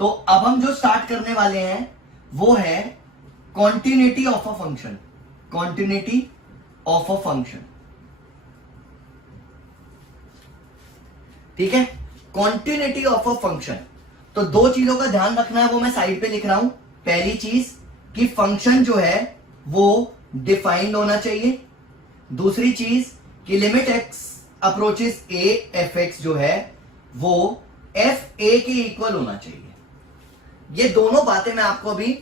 तो अब हम जो स्टार्ट करने वाले हैं वो है continuity of a function, continuity of a function. ठीक है, कॉन्टिन्यूटी ऑफ अ फंक्शन। तो दो चीजों का ध्यान रखना है, वो मैं साइड पे लिख रहा हूं। पहली चीज कि फंक्शन जो है वो डिफाइंड होना चाहिए। दूसरी चीज कि limit x approaches A F x जो है वो एफ ए के इक्वल होना चाहिए। ये दोनों बातें मैं आपको अभी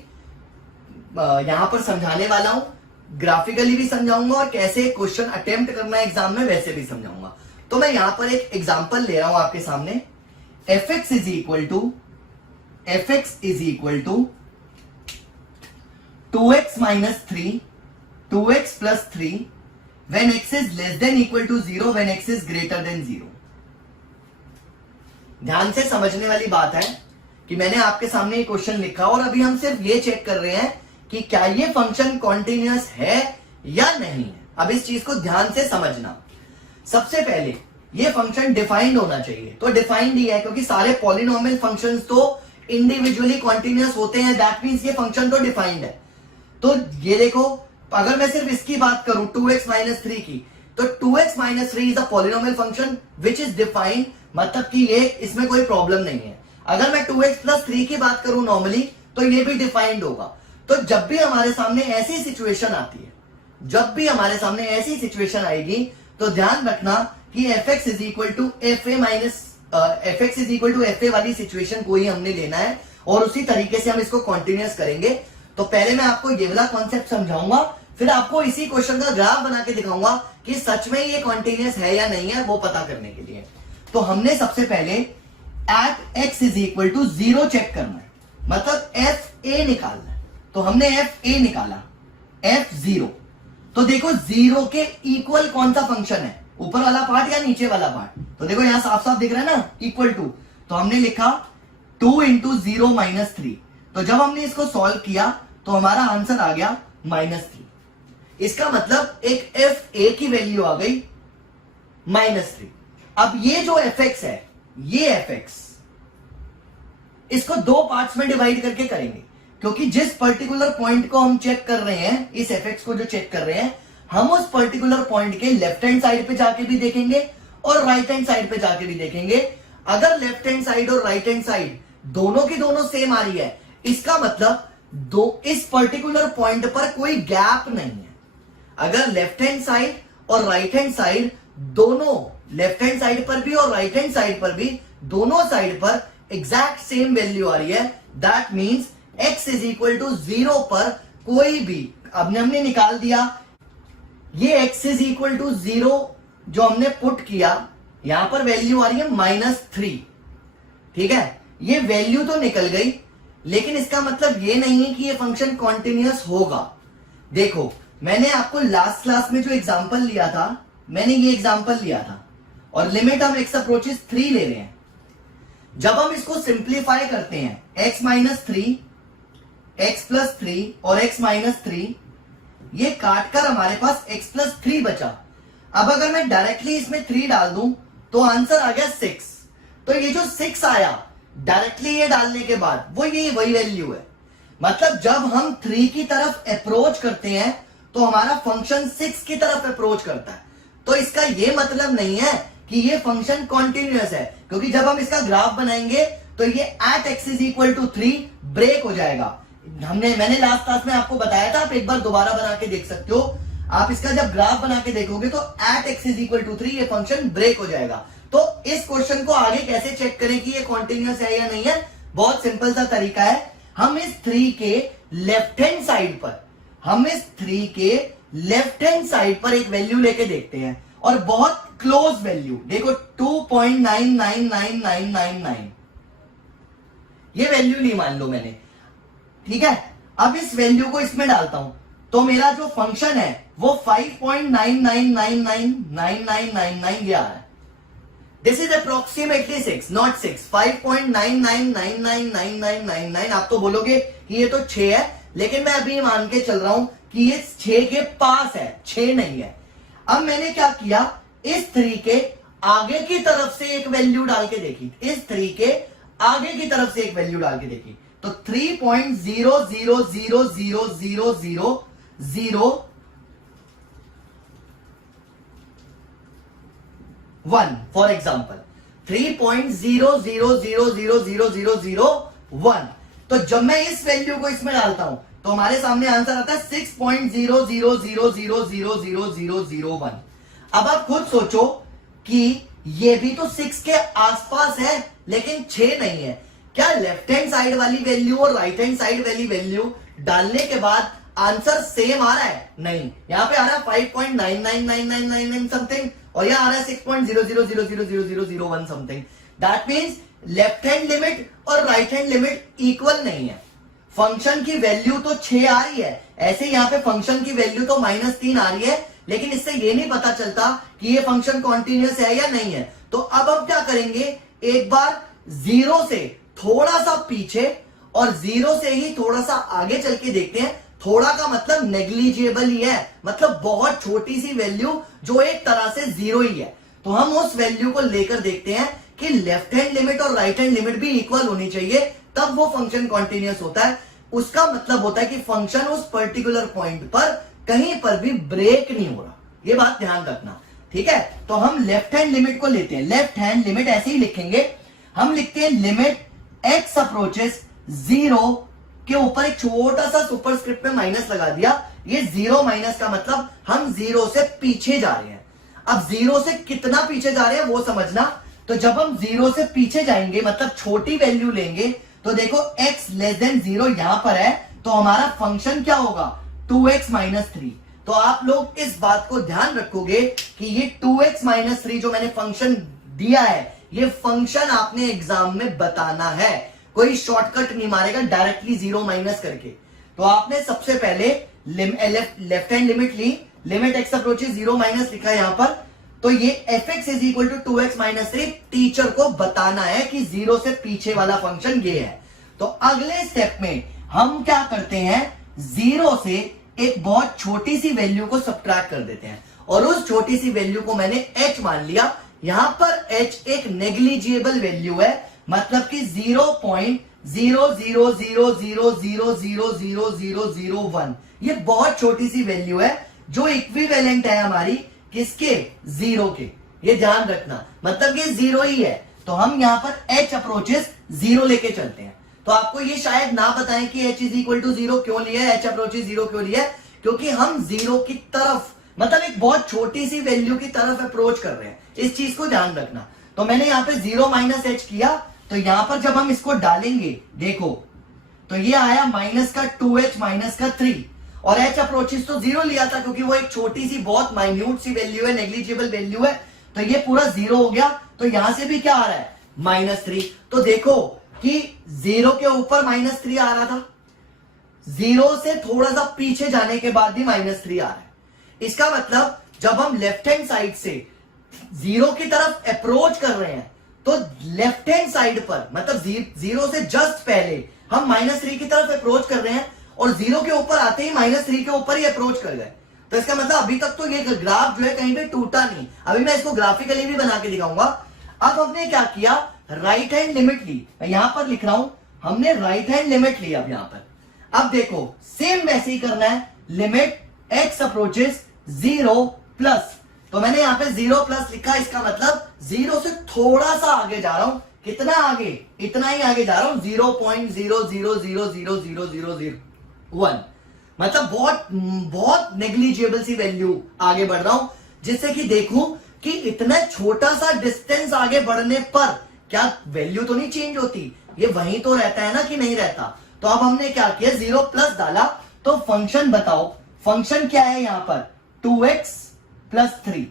यहां पर समझाने वाला हूं, ग्राफिकली भी समझाऊंगा और कैसे क्वेश्चन अटेम्प्ट करना है एग्जाम में वैसे भी समझाऊंगा। तो मैं यहां पर एक एग्जांपल ले रहा हूं आपके सामने। F x is equal to 2x minus 3 2x plus 3 when x is less than equal to 0 when x is greater than 0। ध्यान से समझने वाली बात है कि मैंने आपके सामने ये क्वेश्चन लिखा और अभी हम सिर्फ ये चेक कर रहे हैं कि क्या ये फंक्शन कॉन्टिन्यूअस है या नहीं है। अब इस चीज को ध्यान से समझना। सबसे पहले ये फंक्शन डिफाइंड होना चाहिए, तो डिफाइंड ही है क्योंकि सारे पॉलिनोमियल फंक्शंस तो इंडिविजुअली कॉन्टिन्यूअस होते हैं, दैट मींस ये फंक्शन तो डिफाइंड है। तो ये देखो, अगर मैं सिर्फ इसकी बात करूं 2x minus 3 की, तो 2x minus 3 is a polynomial function which is defined, मतलब कि ये इसमें कोई प्रॉब्लम नहीं है। अगर मैं 2x plus 3 की बात करूं नॉर्मली, तो ये भी डिफाइंड होगा। तो जब भी हमारे सामने ऐसी सिचुएशन आती है, जब भी हमारे सामने ऐसी सिचुएशन आएगी, तो ध्यान रखना कि fx is equal to fa minus fx is equal to fa वाली सिचुएशन को ही हमने लेना है और उसी तरीके से हम इसको कॉन्टिन्यूअस करेंगे। तो पहले मैं आपको ये वाला कॉन्सेप्ट समझाऊंगा, फिर आपको इसी क्वेश्चन का ग्राफ बना के दिखाऊंगा कि सच में ये कॉन्टिन्यूअस है या नहीं है, वो पता करने के लिए। तो हमने सबसे पहले at x is equal to 0 check करना है, मतलब एफ ए निकालना है। तो हमने एफ ए निकाला, एफ 0। तो देखो 0 के इक्वल कौन सा फंक्शन है, ऊपर वाला पार्ट या नीचे वाला पार्ट। तो देखो यहां साफ साफ दिख रहा है ना, इक्वल टू। तो हमने लिखा 2 इंटू 0 माइनस 3। तो जब हमने इसको सॉल्व किया तो हमारा आंसर आ गया -3। इसका मतलब एक एफ ए की वैल्यू आ गई -3। अब ये जो एफ एक्स है, ये एफ एक्स, इसको दो पार्ट्स में डिवाइड करके करेंगे, क्योंकि जिस पर्टिकुलर पॉइंट को हम चेक कर रहे हैं, इस एफ एक्स को जो चेक कर रहे हैं, हम उस पर्टिकुलर पॉइंट के लेफ्ट हैंड साइड पे जाके भी देखेंगे और राइट हैंड साइड पे जाके भी देखेंगे। अगर लेफ्ट हैंड साइड और राइट हैंड साइड दोनों की दोनों सेम आ रही है, इसका मतलब इस पर्टिकुलर पॉइंट पर कोई गैप नहीं है। अगर लेफ्ट हैंड साइड और राइट हैंड साइड दोनों, लेफ्ट हैंड साइड पर भी और राइट हैंड साइड पर भी, दोनों साइड पर एग्जैक्ट सेम वैल्यू आ रही है, that means x is equal to 0 पर कोई भी, अब हमने निकाल दिया ये x इज इक्वल टू 0 जो हमने पुट किया, यहां पर वैल्यू आ रही है -3। ठीक है, ये वैल्यू तो निकल गई, लेकिन इसका मतलब ये नहीं है कि ये फंक्शन कॉन्टिन्यूअस होगा। देखो मैंने आपको लास्ट क्लास में जो एग्जांपल लिया था, मैंने ये एग्जांपल लिया था और लिमिट हम x अप्रोचेस 3 ले रहे हैं। जब हम इसको सिंप्लीफाई करते हैं, x माइनस 3, x प्लस 3 और x माइनस 3, ये काटकर हमारे पास x प्लस 3 बचा। अब अगर मैं डायरेक्टली इसमें 3 डाल दूं तो आंसर आ गया 6। तो ये जो 6 आया डायरेक्टली ये डालने के बाद, वो ये वही वैल्यू है। मतलब जब हम 3 की तरफ अप्रोच करते हैं तो हमारा फंक्शन 6 की तरफ अप्रोच करता है। तो इसका ये मतलब नहीं है कि ये फंक्शन कॉन्टिन्यूअस है, क्योंकि जब हम इसका ग्राफ बनाएंगे तो ये at x is equal to 3 break हो जाएगा। मैंने लास्ट क्लास में आपको बताया था, आप एक बार दोबारा बना के देख सकते हो। आप इसका जब ग्राफ बना के देखोगे तो at x is equal to 3 ये फंक्शन ब्रेक हो जाएगा। तो इस क्वेश्चन को आगे कैसे चेक करें कि ये कॉन्टिन्यूअस है या नहीं है, बहुत सिंपल सा तरीका है। हम इस 3 के लेफ्ट हैंड साइड पर, हम इस 3 के लेफ्ट हैंड साइड पर एक वैल्यू लेके देखते हैं और बहुत क्लोज वैल्यू, देखो 2.999999 ये वैल्यू ली मान लो मैंने। ठीक है, अब इस वैल्यू को इसमें डालता हूं तो मेरा जो फंक्शन है वो 5.99999999 ये आ रहा है। This is approximately 6, not 6, 5.99999999। आप तो बोलोगे कि ये तो 6 है, लेकिन मैं अभी मान के चल रहा हूं कि ये 6 के पास है, 6 नहीं है। अब मैंने क्या किया, इस 3 के आगे की तरफ से एक वैल्यू डाल के देखी, इस 3 के आगे की तरफ से एक वैल्यू डाल के देखिए, तो 3.000000001 फॉर एग्जाम्पल 3.000000001। तो जब मैं इस वैल्यू को इसमें डालता हूं तो हमारे सामने आंसर आता है 6.000000001। अब आप खुद सोचो कि ये भी तो 6 के आसपास है लेकिन 6 नहीं है। क्या लेफ्ट हैंड साइड वाली वैल्यू और राइट हैंड साइड वाली वैल्यू डालने के बाद आंसर सेम आ रहा है? नहीं, यहां पे आ रहा है 5.999999 समथिंग और यहां आ रहा है 6.000000001 something. That means left hand limit और राइट हैंड लिमिट इक्वल नहीं है। फंक्शन की वैल्यू तो 6 आ रही है, ऐसे यहां पे फंक्शन की वैल्यू तो -3 आ रही है, लेकिन इससे ये नहीं पता चलता कि ये फंक्शन कॉन्टिन्यूअस है या नहीं है। तो अब हम क्या करेंगे, एक बार 0 से थोड़ा सा पीछे और 0 से ही थोड़ा सा आगे चल के देखते हैं। थोड़ा का मतलब नेग्लिजिबल ही है, मतलब बहुत छोटी सी वैल्यू जो एक तरह से 0 ही है। तो हम उस वैल्यू को लेकर देखते हैं कि लेफ्ट हैंड लिमिट और राइट हैंड लिमिट भी इक्वल होनी चाहिए, तब वो फंक्शन कॉन्टिन्यूअस होता है। उसका मतलब होता है कि फंक्शन उस पर्टिकुलर पॉइंट पर कहीं पर भी ब्रेक नहीं हो रहा। ये बात ध्यान रखना, ठीक है। तो हम लेफ्ट हैंड लिमिट को लेते हैं। लेफ्ट हैंड लिमिट ऐसे ही लिखेंगे, हम लिखते हैं लिमिट x अप्रोचेस 0 के ऊपर एक छोटा सा सुपरस्क्रिप्ट में माइनस लगा दिया। ये 0 माइनस का मतलब हम 0 से पीछे जा रहे हैं। अब 0 से कितना पीछे जा रहे हैं वो समझना। तो जब हम 0 से पीछे जाएंगे मतलब छोटी वैल्यू लेंगे, तो देखो x लेस देन 0 यहां पर है, तो हमारा फंक्शन क्या होगा 2x - 3। तो आप लोग इस बात को ध्यान रखोगे कि ये 2x - 3 जो मैंने फंक्शन दिया है, ये फंक्शन आपने एग्जाम में बताना है, कोई शॉर्टकट नहीं मारेगा डायरेक्टली 0 माइनस करके। तो आपने सबसे पहले लेफ्ट हैंड लिमिट ली, लिमिट x अप्रोचेस 0 माइनस लिखा है यहां पर। तो ये fx is equal to 2x - 3 teacher को बताना है कि 0 से पीछे वाला फंक्शन ये है। तो अगले स्टेप में हम क्या करते हैं, 0 से एक बहुत छोटी सी वैल्यू को सब्ट्रैक्ट कर देते हैं और उस छोटी सी वैल्यू को मैंने h मान लिया। यहां पर h एक नेग्लिजिबल वैल्यू है, मतलब कि 0.00000000001। ये बहुत छोटी सी वैल्यू है जो इक्विवेलेंट है हमारी किसके, 0 के। ये ध्यान रखना, मतलब ये 0 ही है। तो हम यहां पर h अप्रोचेस 0 लेके चलते हैं। तो आपको ये शायद ना बताएं कि h इज इक्वल टू 0 क्यों लिया है, h अप्रोचेस 0 क्यों लिया है, क्योंकि हम 0 की तरफ मतलब एक बहुत छोटी सी वैल्यू की तरफ अप्रोच कर रहे हैं। इस चीज को ध्यान रखना। तो मैंने यहां पे 0 - h किया, तो यहां पर जब हम इसको डालेंगे देखो, तो ये आया माइनस का 2h माइनस का 3 और h अप्रोचेस तो 0 लिया था क्योंकि वो एक छोटी सी बहुत माइन्यूट सी वैल्यू है, नेग्लिजिबल वैल्यू है। तो ये पूरा 0 हो गया। तो यहां से भी क्या आ रहा है -3। तो देखो कि 0 के ऊपर -3 आ रहा था, 0 से थोड़ा सा पीछे जाने के बाद भी -3 आ रहा है। इसका मतलब जब हम लेफ्ट हैंड साइड से 0 की तरफ अप्रोच कर रहे हैं तो लेफ्ट हैंड साइड पर मतलब 0 से जस्ट पहले हम -3 की तरफ अप्रोच कर रहे हैं और 0 के ऊपर आते ही -3 के ऊपर ही अप्रोच कर गए। तो इसका मतलब अभी तक तो ये ग्राफ जो है कहीं पे टूटा नहीं। अभी मैं इसको ग्राफिकली भी बना के दिखाऊंगा। अब हमने क्या किया, राइट हैंड लिमिट ली। मैं यहां पर लिख रहा हूं, हमने राइट हैंड लिमिट ली। अब यहां पर अब देखो सेम वैसे ही करना है, लिमिट x अप्रोचेस 0 प्लस। तो मैंने यहां पे 0 प्लस लिखा, इसका मतलब 0 से थोड़ा सा आगे जा रहा हूं। कितना आगे, इतना ही आगे जा रहा हूं, 0.000000001। मतलब बहुत नेग्लिजिबल सी वैल्यू आगे बढ़ रहा हूं, जिससे कि देखूं कि इतना छोटा सा डिस्टेंस आगे बढ़ने पर क्या वैल्यू तो नहीं चेंज होती, ये वहीं तो रहता है ना कि नहीं रहता। तो अब हमने क्या किया, 0 प्लस डाला। तो फंक्शन बताओ, फंक्शन क्या है यहां पर 2x + 3।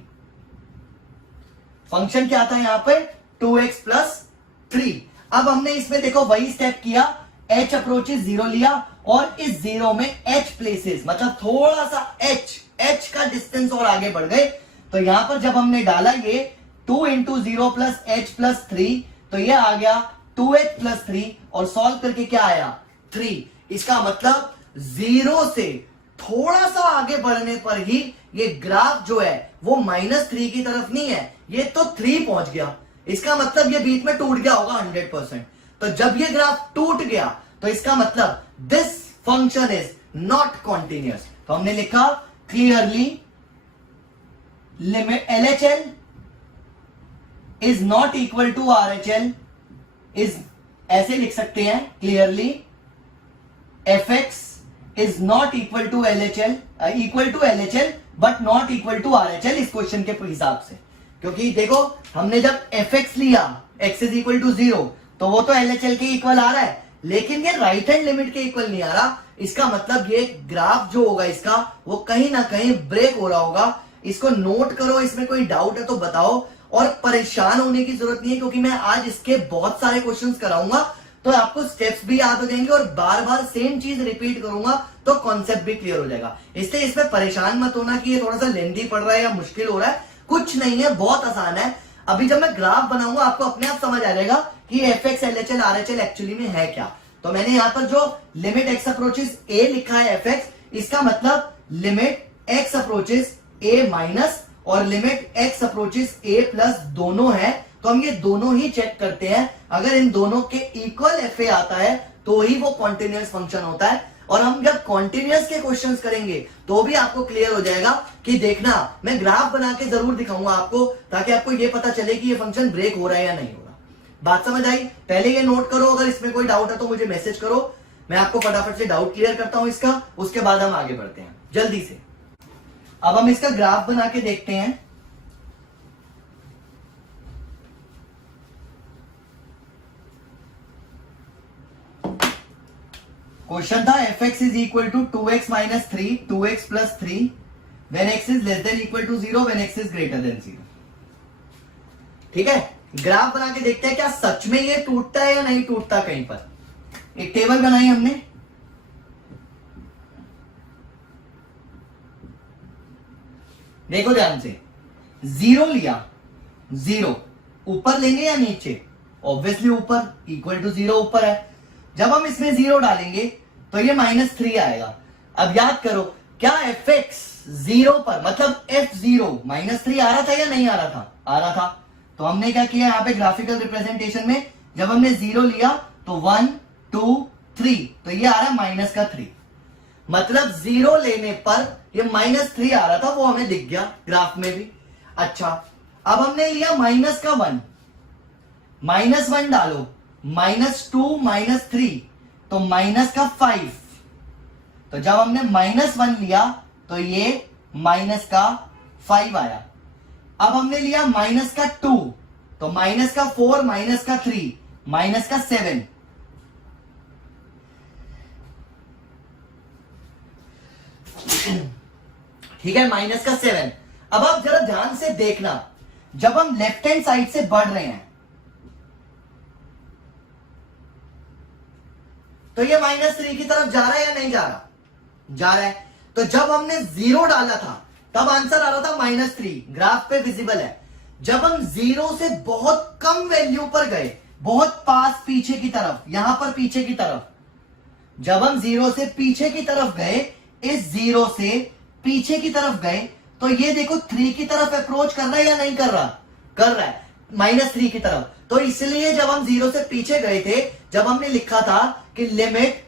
फंक्शन क्या था यहां पर 2x + 3। अब हमने इसमें देखो वही स्टेप किया, h अप्रोचेस 0 लिया और इस 0 में h प्लेसेस मतलब थोड़ा सा h का डिस्टेंस और आगे बढ़ गए। तो यहां पर जब हमने डाला ये 2 × 0 + h + 3, तो ये आ गया 2h + 3 और सॉल्व करके क्या आया 3। इसका मतलब 0 से थोड़ा सा आगे बढ़ने पर ही ये ग्राफ जो है वो -3 की तरफ नहीं है, ये तो 3 पहुंच गया। इसका मतलब ये बीच में टूट गया होगा 100%। तो जब ये ग्राफ टूट गया तो इसका मतलब this function is not continuous. तो हमने लिखा clearly limit LHL is not equal to RHL is, ऐसे लिख सकते हैं clearly fx is not equal to LHL, equal to LHL but not equal to RHL इस क्वेश्चन के हिसाब से। क्योंकि देखो हमने जब fx लिया x इज इक्वल टू 0 तो वो तो LHL के इक्वल आ रहा है, लेकिन ये राइट हैंड लिमिट के इक्वल नहीं आ रहा। इसका मतलब ये ग्राफ जो होगा इसका वो कहीं ना कहीं ब्रेक हो रहा होगा। इसको नोट करो, इसमें कोई डाउट है तो बताओ, और परेशान होने की जरूरत नहीं है क्योंकि मैं आज इसके बहुत सारे क्वेश्चंस कराऊंगा तो आपको स्टेप्स भी याद हो जाएंगे और बार बार सेम चीज रिपीट करूंगा तो कॉन्सेप्ट भी क्लियर हो जाएगा। इसलिए इसमें परेशान मत होना कि ये थोड़ा सा लेंथी पड़ रहा है या मुश्किल हो रहा है, कुछ नहीं है, बहुत आसान है। अभी जब मैं ग्राफ बनाऊंगा आपको अपने आप समझ आ जाएगा कि fx LHL RHL एक्चुअली में है क्या। तो मैंने यहां पर जो लिमिट x अप्रोचेस a लिखा है fx, इसका मतलब limit x approaches a minus और limit x approaches a plus दोनों है। तो हम ये दोनों ही चेक करते हैं, अगर इन दोनों के इक्वल fa आता है तो ही वो कॉन्टिन्यूअस फंक्शन होता है। और हम जब कॉन्टिन्यूअस के क्वेश्चंस करेंगे तो भी आपको क्लियर हो जाएगा कि देखना मैं ग्राफ बना के जरूर दिखाऊंगा आपको, ताकि आपको ये पता चले कि ये फंक्शन ब्रेक हो रहा है या नहीं हो रहा। बात समझ आई? पहले ये नोट करो, अगर इसमें कोई डाउट है तो मुझे मैसेज करो, मैं आपको फटाफट से डाउट क्लियर करता हूं इसका, उसके बाद हम आगे बढ़ते हैं जल्दी से। अब हम इसका ग्राफ बना के देखते हैं। क्वेश्चन था fx is equal to 2x minus 3 2x plus 3 when x is less than equal to 0 when x is greater than 0। ठीक है, ग्राफ बना के देखते हैं क्या सच में ये टूटता है या नहीं टूटता। कहीं पर एक टेबल बनाई हमने, देखो ध्यान से, 0 लिया, 0 ऊपर लेंगे या नीचे, ऑब्वियसली ऊपर, इक्वल टू 0 ऊपर है। जब हम इसमें 0 डालेंगे तो ये -3 आएगा। अब याद करो क्या fx 0 पर मतलब f0 -3 आ रहा था या नहीं आ रहा था? आ रहा था। तो हमने क्या किया यहाँ पे ग्राफिकल रिप्रेजेंटेशन में, जब हमने 0 लिया तो 1 2 3, तो ये आ रहा है -3, मतलब 0 लेने पर ये -3 आ रहा था, वो हमें दिख गया ग्राफ में भी। अच्छा, अब हमने लिया -1, -1 डालो, -2 -3 तो -5। तो जब हमने -1 लिया तो ये -5 आया। अब हमने लिया -2 तो -4 -3 -7। ठीक है, -7। अब आप जरा ध्यान से देखना, जब हम लेफ्ट हैंड साइड से बढ़ रहे हैं तो ये -3 की तरफ जा रहा है या नहीं जा रहा? जा रहा है। तो जब हमने 0 डाला था तब आंसर आ रहा था -3, ग्राफ पे विजिबल है। जब हम 0 से बहुत कम वैल्यू पर गए, बहुत पास पीछे की तरफ, यहां पर पीछे की तरफ, जब हम 0 से पीछे की तरफ गए, इस 0 से पीछे की तरफ गए, तो ये देखो 3 की तरफ अप्रोच कर रहा है या नहीं कर रहा? कर रहा है, -3 की तरफ। तो इसलिए जब हम 0 से पीछे गए थे, जब हमने लिखा था कि लिमिट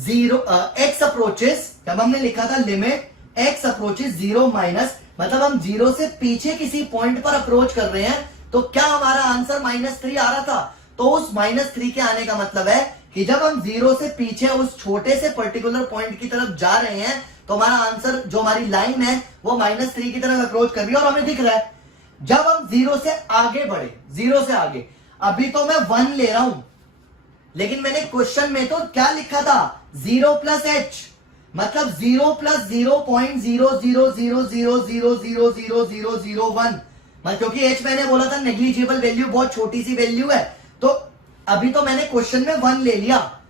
0 x अप्रोचेस, जब हमने लिखा था लिमिट x अप्रोचेस 0 माइनस, मतलब हम 0 से पीछे किसी पॉइंट पर अप्रोच कर रहे हैं, तो क्या हमारा आंसर -3 आ रहा था? तो उस -3 के आने का मतलब है कि जब हम 0 से पीछे उस छोटे से पर्टिकुलर पॉइंट की तरफ जा रहे हैं तो हमारा आंसर, जो हमारी लाइन है वो -3 की तरफ अप्रोच कर रही है और हमें दिख रहा है। जब हम 0 से आगे बढ़े, 0 से आगे, अभी तो मैं 1 ले रहा हूं, लेकिन मैंने क्वेश्चन में तो क्या लिखा था? 0 प्लस h, मतलब 0 प्लस 0.00000000001, क्योंकि h मैंने बोला था नेग्लिजिबल वैल्यू, बहुत छोटी सी वैल्यू है। तो अभी तो मैंने क्वेश्चन में 1 ले लिया।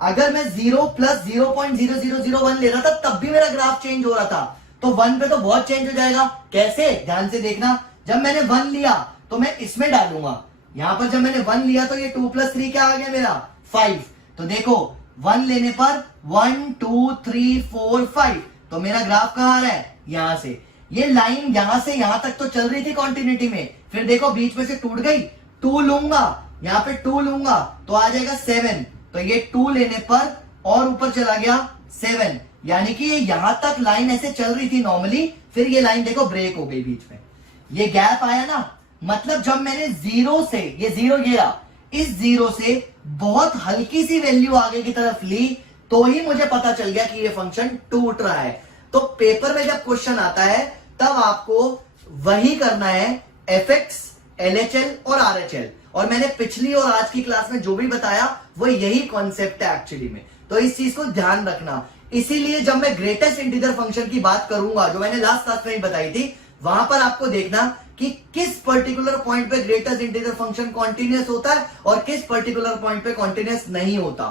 अगर मैं 0 प्लस 0.0001 ले रहा था तब भी मेरा ग्राफ चेंज हो रहा था, तो 1 पे तो बहुत चेंज हो जाएगा। कैसे? ध्यान से देखना, जब मैंने 1 लिया तो मैं इसमें डालूंगा, यहां पर जब मैंने 1 लिया तो ये 2 प्लस 3 क्या आ गया मेरा? 5। तो देखो 1 लेने पर 1 2 3 4 5, तो मेरा ग्राफ कहां आ रहा है? यहां से। ये लाइन यहां से यहां तक तो चल रही थी कॉन्टिन्यूटी में, फिर देखो बीच में से टूट गई, 2 लूंगा यहाँ पे 2 लूंगा तो आ जाएगा 7, तो ये 2 लेने पर और ऊपर चला गया 7, यानी कि ये यहां तक लाइन ऐसे चल रही थी नॉर्मली, फिर ये लाइन देखो ब्रेक हो गई बीच में, ये गैप आया ना, मतलब जब मैंने जीरो से ये जीरो गिरा, इस जीरो से बहुत हल्की सी वैल्यू आगे की तरफ ली तो ही मुझे पता चल गया कि ये फंक्शन टूट रहा है। तो पेपर में जब क्वेश्चन आता है तब आपको वही करना है, fx, LHL और RHL, और मैंने पिछली और आज की क्लास में जो भी बताया वो यही कॉन्सेप्ट है एक्चुअली में, तो इस चीज को ध्यान रखना। इसीलिए जब मैं ग्रेटेस्ट इंटीजर फंक्शन की बात करूंगा जो मैंने लास्ट क्लास में ही बताई थी, वहां पर आपको देखना कि किस पर्टिकुलर पॉइंट पे ग्रेटेस्ट इंटीजर फंक्शन कॉन्टिन्यूअस होता है और किस पर्टिकुलर पॉइंट पे कॉन्टिन्यूअस नहीं होता।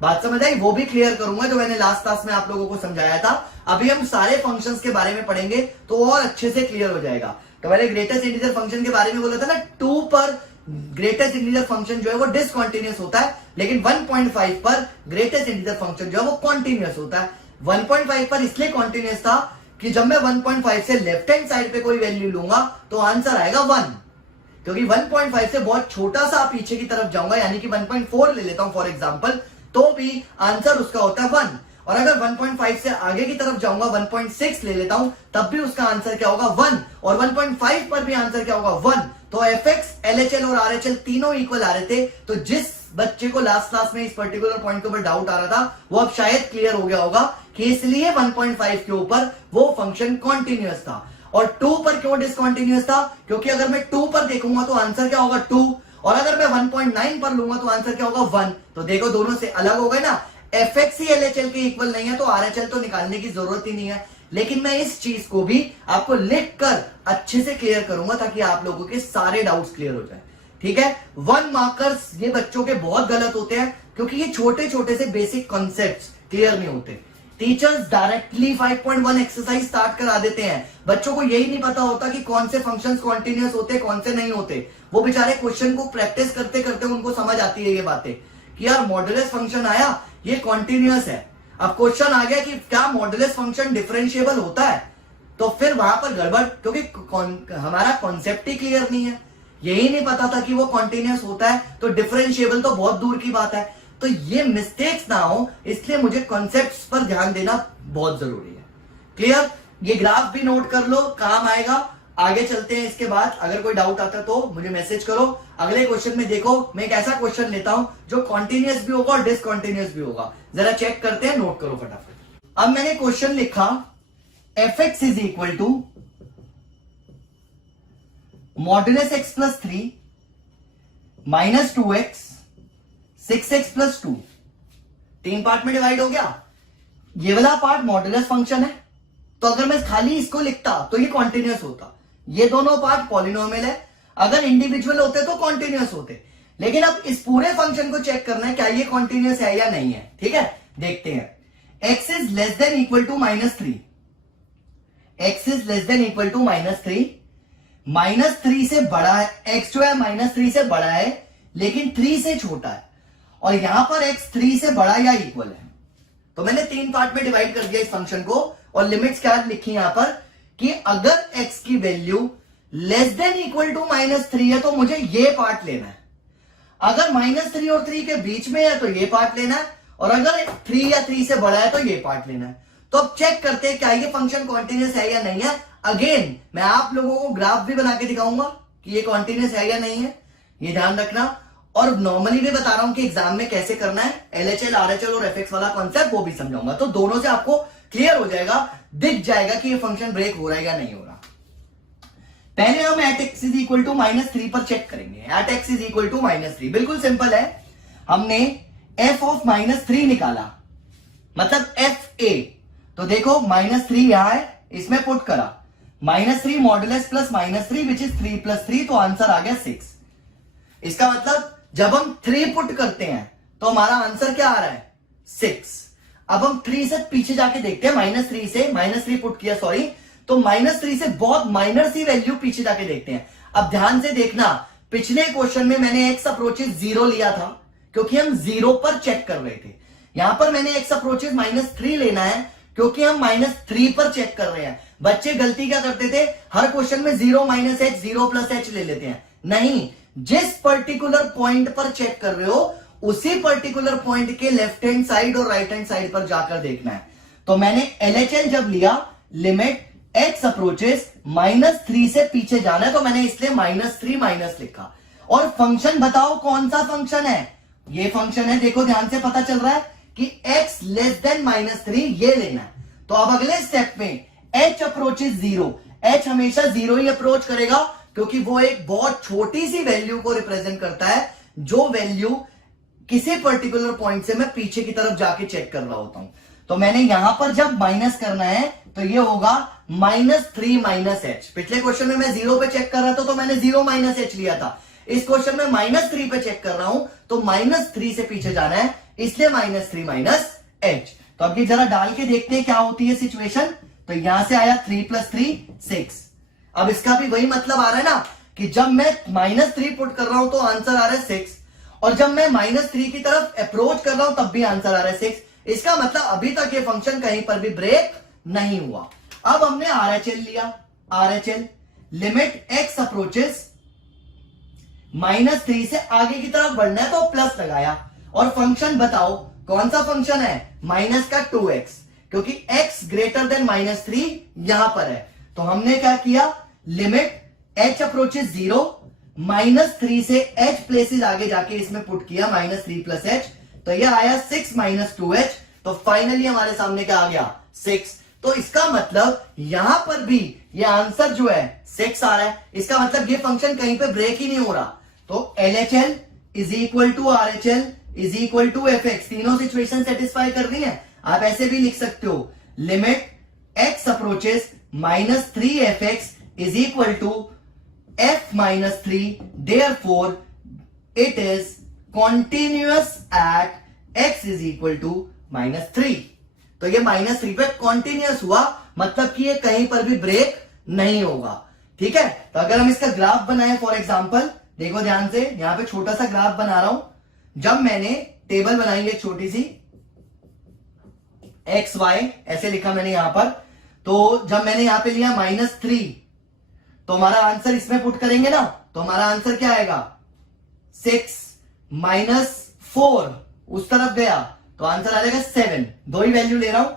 बात समझ आई? वो भी क्लियर करूंगा जो मैंने लास्ट क्लास में आप लोगों को समझाया था। अभी हम सारे फंक्शंस के बारे में पढ़ेंगे तो और अच्छे से क्लियर हो जाएगा। तो मैंने ग्रेटेस्ट इंटीजर फंक्शन के बारे में बोला था ना, 2 पर ग्रेटेस्ट इंटीजर फंक्शन जो है वो डिसकंटीन्यूअस होता है, लेकिन 1.5 पर ग्रेटेस्ट इंटीजर फंक्शन जो है वो कॉन्टिन्यूअस होता है। 1.5 पर इसलिए कॉन्टिन्यूअस था कि जब मैं 1.5 से लेफ्ट हैंड साइड पे कोई वैल्यू लूंगा तो आंसर आएगा 1, क्योंकि 1.5 से बहुत छोटा सा पीछे की तरफ जाऊंगा, यानी कि 1.4 ले लेता हूं फॉर एग्जांपल, तो भी आंसर उसका होता है 1। और अगर 1.5 से आगे की तरफ जाऊंगा, 1.6 ले लेता हूं, तब भी उसका आंसर क्या होगा 1, और 1.5 पर भी आंसर क्या होगा 1। तो fx, LHL और RHL तीनों इक्वल आ रहे थे। तो जिस बच्चे को लास्ट क्लास में इस पर्टिकुलर पॉइंट के ऊपर डाउट आ रहा था वो अब शायद क्लियर हो गया होगा कि इसलिए 1.5 के ऊपर वो फंक्शन कॉन्टिन्यूअस था। और 2 पर क्यों डिसकंटीन्यूअस था? क्योंकि अगर मैं 2 पर देखूंगा तो आंसर क्या होगा 2, और अगर मैं 1.9 पर लूंगा तो आंसर क्या होगा 1। तो देखो दोनों से अलग हो गए ना। fx ही LHL के इक्वल नहीं है तो RHL तो निकालने की जरूरत ही नहीं है, लेकिन मैं इस चीज को भी आपको लिख कर अच्छे से क्लियर करूंगा ताकि आप लोगों के सारे डाउट्स क्लियर हो जाए। ठीक है, 1 मार्कर्स ये बच्चों के बहुत गलत होते हैं क्योंकि ये छोटे छोटे से बेसिक कॉन्सेप्ट्स क्लियर नहीं होते। टीचर्स डायरेक्टली 5.1 एक्सरसाइज स्टार्ट करा देते हैं, बच्चों को यही नहीं पता होता कि कौन से फंक्शंस कॉन्टिन्यूअस होते हैं कौन से नहीं होते। वो बेचारे क्वेश्चन को प्रैक्टिस करते करते उनको समझ आती है ये बातें कि यार मॉडुलस फंक्शन आया, ये कॉन्टिन्यूअस है। अब क्वेश्चन आ गया कि क्या मॉडुलस फंक्शन डिफरेंशिएबल होता है, तो फिर वहां पर गड़बड़, क्योंकि हमारा कॉन्सेप्ट ही क्लियर नहीं है, यही नहीं पता था कि वो कॉन्टिन्यूअस होता है, तो डिफरेंशिएबल तो बहुत दूर की बात है। तो ये मिस्टेक्स ना हो इसलिए मुझे कॉन्सेप्ट्स पर ध्यान देना बहुत जरूरी है। क्लियर? ये ग्राफ भी नोट कर लो, काम आएगा। आगे चलते हैं इसके बाद, अगर कोई डाउट आता है तो मुझे मैसेज करो। अगले क्वेश्चन में देखो मैं एक ऐसा क्वेश्चन लेता हूं जो कॉन्टिन्यूअस भी होगा और डिसकंटीन्यूअस भी होगा, जरा चेक करते हैं, नोट करो फटाफट। अब मैंने क्वेश्चन लिखा fx is equal to modulus x plus 3 minus 2x 6x plus 2, 3 part में डिवाइड हो गया। ये वाला पार्ट मॉडुलस फंक्शन है, तो अगर मैं खाली इसको लिखता तो ये कॉन्टिन्यूअस होता। ये दोनों पार्ट पॉलिनोमियल है, अगर इंडिविजुअल होते तो कॉन्टिन्यूअस होते। लेकिन अब इस पूरे फंक्शन को चेक करना है क्या ये कॉन्टिन्यूअस है या नहीं है। ठीक है, देखते हैं। x is less than equal to -3, x is less than equal to -3, -3 से बड़ा है, x जो है -3 से बड़ा है लेकिन 3 से छोटा है, और यहां पर x 3 से बड़ा या इक्वल है। तो मैंने 3 पार्ट में डिवाइड कर दिया इस फंक्शन को, और लिमिट्स क्या लिखी यहां पर कि अगर x की value less than equal to -3 है तो मुझे ये पार्ट लेना है, अगर -3 और 3 के बीच में है तो ये पार्ट लेना है, और अगर 3 या 3 से बड़ा है तो ये पार्ट लेना है। तो अब चेक करते हैं क्या ये फंक्शन कॉन्टिन्यूअस है या नहीं है। अगेन मैं आप लोगों को ग्राफ भी बना के दिखाऊंगा कि ये कॉन्टिन्यूअस है या नहीं है, ये ध्यान रखना। और नॉर्मली भी बता रहा हूं कि एग्जाम में कैसे करना है, LHL, RHL और fx वाला कॉन्सेप्ट वो भी समझाऊंगा, तो दोनों से आपको क्लियर हो जाएगा, दिख जाएगा कि ये फंक्शन ब्रेक हो रहा है या नहीं हो रहा। पहले हम at x is equal to -3 पर चेक करेंगे। At x is equal to -3 बिल्कुल सिंपल है, हमने f ऑफ -3 निकाला, मतलब fa। तो देखो -3 यहां है, इसमें पुट करा, -3 modulus plus -3 which is 3 plus 3, तो आंसर आ गया 6। इसका मतलब जब हम 3 पुट करते हैं तो हमारा आंसर क्या आ रहा है 6। अब हम 3 से पीछे जाके देखते हैं, -3 से -3 पुट किया, सॉरी, तो -3 से बहुत माइनर सी वैल्यू पीछे जाके देखते हैं। अब ध्यान से देखना, पिछले क्वेश्चन में मैंने x अप्रोचेस 0 लिया था क्योंकि हम 0 पर चेक कर रहे थे। यहां पर मैंने x अप्रोचेस -3 लेना है क्योंकि हम -3 पर चेक कर रहे हैं। बच्चे गलती क्या करते थे, हर क्वेश्चन में 0 - h 0 + h ले लेते हैं। नहीं, जिस पर्टिकुलर पॉइंट पर चेक कर रहे हो उसी पर्टिकुलर पॉइंट के लेफ्ट हैंड साइड और राइट हैंड साइड पर जाकर देखना है। तो मैंने LHL जब लिया, लिमिट x अप्रोचेस -3 से पीछे जाना है, तो मैंने इसलिए -3 माइनस लिखा। और फंक्शन बताओ कौन सा फंक्शन है, ये फंक्शन है, देखो ध्यान से पता चल रहा है कि x लेस देन -3 ये लेना है। तो अब अगले स्टेप में h अप्रोचेस 0, h हमेशा 0 ही अप्रोच करेगा क्योंकि वो एक बहुत छोटी सी वैल्यू को रिप्रेजेंट करता है, जो वैल्यू किसी पर्टिकुलर पॉइंट से मैं पीछे की तरफ जाके चेक कर रहा होता हूं। तो मैंने यहां पर जब माइनस करना है तो ये होगा -3 माइनस h। पिछले क्वेश्चन में मैं 0 पे चेक कर रहा था तो मैंने 0 माइनस h लिया था। इस क्वेश्चन में -3 पे चेक कर रहा हूं तो -3 से पीछे जाना है, इसलिए -3 माइनस h। तो अब ये जरा डाल के देखते हैं क्या होती है सिचुएशन। तो यहां से आया 3 + 3 6। अब इसका भी वही मतलब आ रहा है ना कि जब मैं -3 पुट कर रहा हूं तो आंसर आ रहा है 6, और जब मैं -3 की तरफ अप्रोच कर रहा हूं तब भी आंसर आ रहा है 6। इसका मतलब अभी तक ये फंक्शन कहीं पर भी ब्रेक नहीं हुआ। अब हमने RHL लिया, RHL लिमिट x अप्रोचेस -3 से आगे की तरफ बढ़ना है तो प्लस लगाया, और फंक्शन बताओ कौन सा फंक्शन है, माइनस का 2x, क्योंकि x ग्रेटर देन -3 यहां पर है। तो हमने क्या किया, लिमिट h अप्रोचेस 0, -3 से h प्लेसेस आगे जाके इसमें पुट किया -3 + h, तो यह आया 6 - 2h। तो फाइनली हमारे सामने क्या आ गया, 6। तो इसका मतलब यहां पर भी ये आंसर जो है 6 आ रहा है। इसका मतलब ये फंक्शन कहीं पे ब्रेक ही नहीं हो रहा। तो LHL = RHL = fx, तीनों सिचुएशन सेटिस्फाई कर रही है। आप ऐसे भी लिख सकते हो, limit x approaches -3fx = f - 3, therefore it is continuous at x = -3। तो ये -3 पे कॉन्टिन्यूअस हुआ, मतलब कि ये कहीं पर भी ब्रेक नहीं होगा। ठीक है, तो अगर हम इसका ग्राफ बनाएं फॉर एग्जांपल, देखो ध्यान से, यहां पे छोटा सा ग्राफ बना रहा हूं। जब मैंने टेबल बनाई है छोटी सी x y ऐसे लिखा मैंने यहां पर, तो जब मैंने यहां पे लिया -3 तो हमारा आंसर इसमें पुट करेंगे ना, तो हमारा आंसर क्या आएगा, 6 - 4 उस तरफ गया तो आंसर आ जाएगा 7। दो ही वैल्यू ले रहा हूं,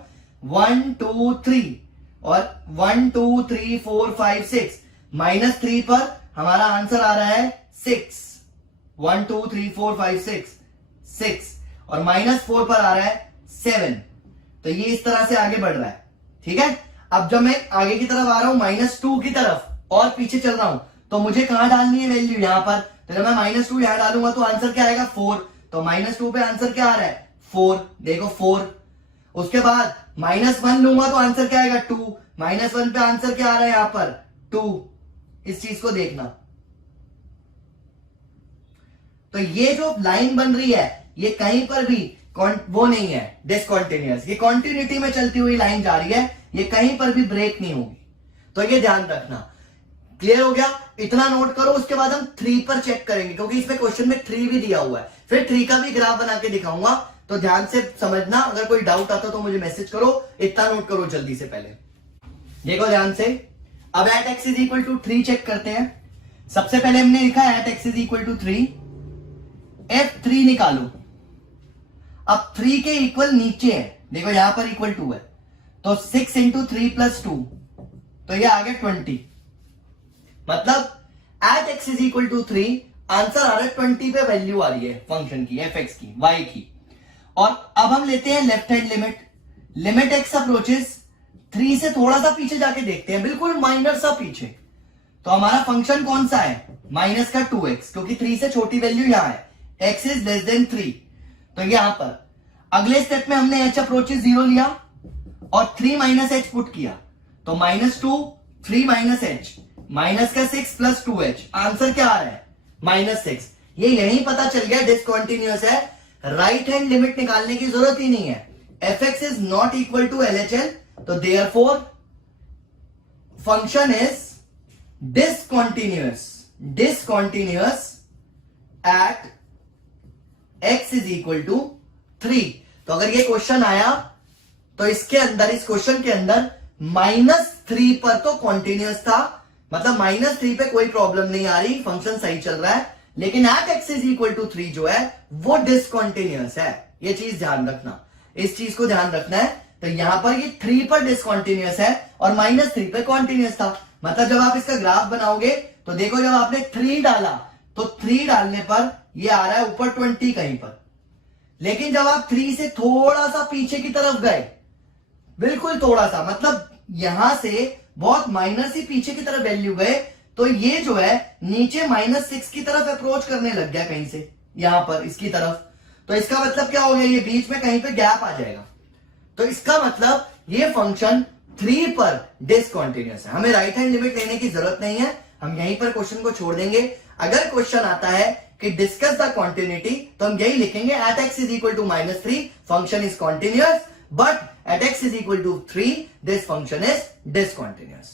1 2 3 और 1 2 3 4 5 6। -3 पर हमारा आंसर आ रहा है 6, 1 2 3 4 5 6 और -4 पर आ रहा है 7। तो ये इस तरह से आगे बढ़ रहा है। ठीक है, अब जब मैं आगे की तरफ आ रहा हूं -2 की तरफ और पीछे चल रहा हूं, तो मुझे कहां डालनी है वैल्यू, यहां पर। तो जब मैं -2 यहां डालूंगा तो आंसर क्या आएगा, 4। तो -2 पे आंसर क्या आ रहा है, 4। देखो 4। उसके बाद -1 लूंगा तो आंसर क्या आएगा, 2। -1 पे आंसर क्या आ रहा है यहां पर, 2। इस चीज को देखना। तो ये जो लाइन बन रही है ये कहीं पर भी वो नहीं है डिसकंटिन्यूअस, ये कॉन्टिन्यूटी में चलती हुई लाइन जा रही है, ये कहीं पर भी ब्रेक नहीं होगी। तो ये ध्यान रखना। क्लियर हो गया, इतना नोट करो। उसके बाद हम 3 पर चेक करेंगे, क्योंकि इसमें क्वेश्चन में 3 भी दिया हुआ है। फिर 3 का भी ग्राफ बना के दिखाऊंगा, तो ध्यान से समझना। अगर कोई डाउट आता तो मुझे मैसेज करो, इतना नोट करो जल्दी से। पहले देखो ध्यान से, अब एट x = 3 चेक करते हैं। सबसे पहले हमने लिखा एट x = 3, f3 निकालो। अब 3 के इक्वल नीचे है, देखो यहां पर =2 है, तो 6 × 3 + 2, तो ये आ गया 20। मतलब एट x = 3 आंसर आ रहा है 20 पे वैल्यू आ रही है फंक्शन की, fx की, y की। और अब हम लेते हैं left hand limit, limit x approaches 3 से थोड़ा सा पीछे जाके देखते हैं, बिल्कुल माइनर सा पीछे। तो हमारा फंक्शन कौन सा है, -2x, क्योंकि 3 से छोटी वैल्यू यहां है, x < 3। तो यहां पर अगले स्टेप में हमने h अप्रोचेस 0 लिया और 3 - h पुट किया, तो -2 3 - h, माइनस का 6 + 2h, आंसर क्या आ रहा है, -6। ये यही पता चल गया डिसकंटिन्यूअस है, राइट हैंड लिमिट निकालने की जरूरत ही नहीं है। fx is not equal to LHL, तो therefore function is discontinuous at x = 3। तो अगर ये क्वेश्चन आया तो इसके अंदर, इस क्वेश्चन के अंदर -3 पर तो कॉन्टिन्यूअस था, मतलब -3 पे कोई प्रॉब्लम नहीं आ रही, फंक्शन सही चल रहा है। लेकिन at x is equal to 3 जो है वो डिसकंटिन्यूअस है। ये चीज ध्यान रखना, इस चीज को ध्यान रखना है। तो यहां पर ये 3 पर डिसकंटिन्यूअस है और -3 पे कॉन्टिन्यूअस था। मतलब जब आप इसका ग्राफ बनाओगे तो देखो, जब आपने 3 डाला तो 3 डालने पर ये आ रहा है ऊपर 20 कहीं पर, लेकिन जब आप 3 से थोड़ा सा पीछे की तरफ गए, बिल्कुल थोड़ा सा, मतलब यहां से बहुत माइनस ही पीछे की तरफ वैल्यू गए, तो ये जो है नीचे -6 की तरफ अप्रोच करने लग गया कहीं से, यहां पर इसकी तरफ। तो इसका मतलब क्या हो गया, ये बीच में कहीं पे गैप आ जाएगा। तो इसका मतलब ये फंक्शन 3 पर डिसकंटिन्यूअस है। हमें राइट हैंड लिमिट लेने की जरूरत नहीं है, हम यहीं पर क्वेश्चन को छोड़ देंगे। अगर क्वेश्चन आता है कि डिस्कस द कॉन्टिन्यूटी, तो हम यही लिखेंगे, at x is equal to -3 function is continuous, but at x is equal to 3 this function is discontinuous.